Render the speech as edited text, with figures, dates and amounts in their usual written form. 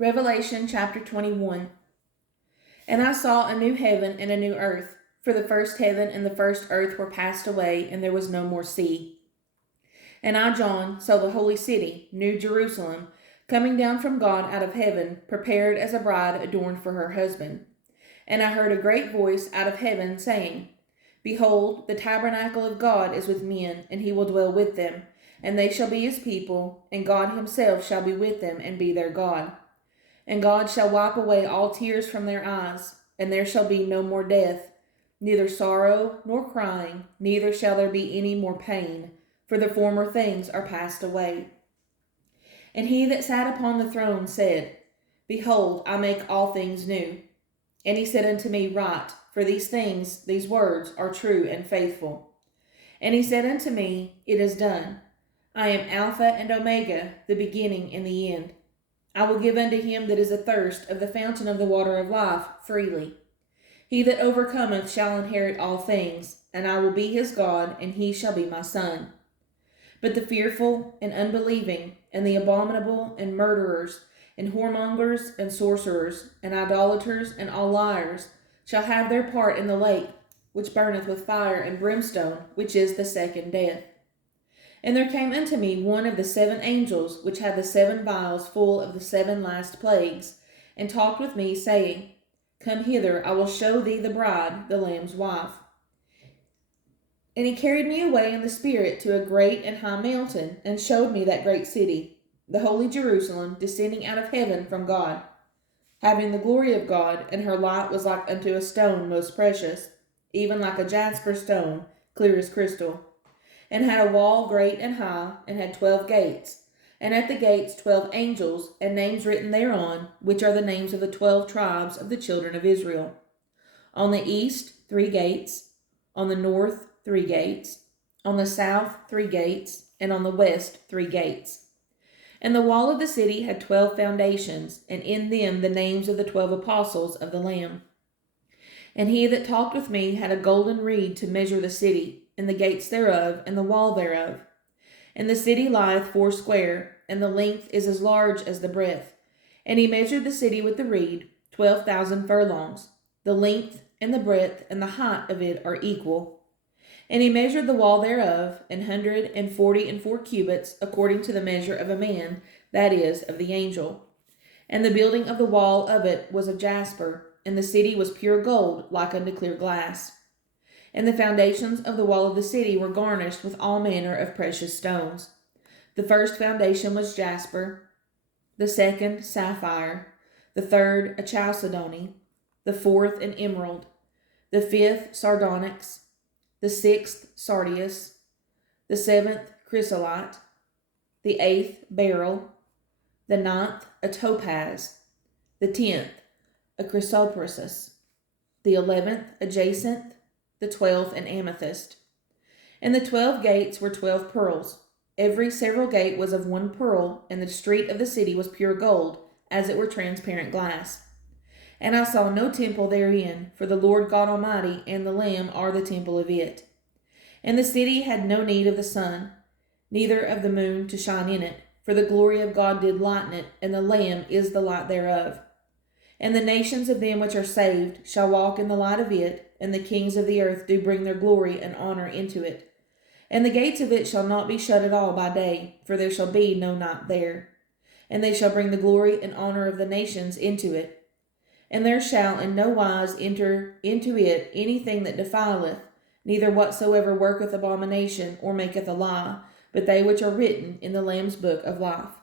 Revelation chapter 21. And I saw a new heaven and a new earth, for the first heaven and the first earth were passed away, and there was no more sea. And I, John, saw the holy city, New Jerusalem, coming down from God out of heaven, prepared as a bride adorned for her husband. And I heard a great voice out of heaven saying, Behold, the tabernacle of God is with men, and he will dwell with them, and they shall be his people, and God himself shall be with them and be their God. And God shall wipe away all tears from their eyes, and there shall be no more death, neither sorrow nor crying, neither shall there be any more pain, for the former things are passed away. And he that sat upon the throne said, Behold, I make all things new. And he said unto me, Write, for these words are true and faithful. And he said unto me, It is done. I am Alpha and Omega, the beginning and the end. I will give unto him that is athirst of the fountain of the water of life freely. He that overcometh shall inherit all things, and I will be his God, and he shall be my son. But the fearful and unbelieving, and the abominable, and murderers, and whoremongers, and sorcerers, and idolaters, and all liars, shall have their part in the lake, which burneth with fire and brimstone, which is the second death. And there came unto me one of the 7 angels, which had the 7 vials full of the 7 last plagues, and talked with me, saying, Come hither, I will show thee the bride, the Lamb's wife. And he carried me away in the Spirit to a great and high mountain, and showed me that great city, the holy Jerusalem, descending out of heaven from God, having the glory of God, and her light was like unto a stone most precious, even like a jasper stone, clear as crystal. And had a wall great and high, and had 12 gates, and at the gates 12 angels, and names written thereon, which are the names of the 12 tribes of the children of Israel. On the east 3 gates, on the north 3 gates, on the south 3 gates, and on the west 3 gates. And the wall of the city had 12 foundations, and in them the names of the 12 apostles of the Lamb. And he that talked with me had a golden reed to measure the city, and the gates thereof, and the wall thereof. And the city lieth foursquare, and the length is as large as the breadth. And he measured the city with the reed, 12,000 furlongs. The length and the breadth and the height of it are equal. And he measured the wall thereof, 144 cubits, according to the measure of a man, that is, of the angel. And the building of the wall of it was of jasper, and the city was pure gold, like unto clear glass. And the foundations of the wall of the city were garnished with all manner of precious stones. The first foundation was jasper, the second sapphire, the third a chalcedony, the fourth an emerald, the fifth sardonyx, the sixth sardius, the seventh chrysolite, the eighth beryl, the ninth a topaz, the 10th a chrysoprasus, the 11th a jacinth, the 12th an amethyst. And the 12 gates were 12 pearls. Every several gate was of 1 pearl, and the street of the city was pure gold, as it were transparent glass. And I saw no temple therein, for the Lord God Almighty and the Lamb are the temple of it. And the city had no need of the sun, neither of the moon to shine in it, for the glory of God did lighten it, and the Lamb is the light thereof. And the nations of them which are saved shall walk in the light of it, and the kings of the earth do bring their glory and honor into it. And the gates of it shall not be shut at all by day, for there shall be no night there. And they shall bring the glory and honor of the nations into it. And there shall in no wise enter into it anything that defileth, neither whatsoever worketh abomination or maketh a lie, but they which are written in the Lamb's book of life.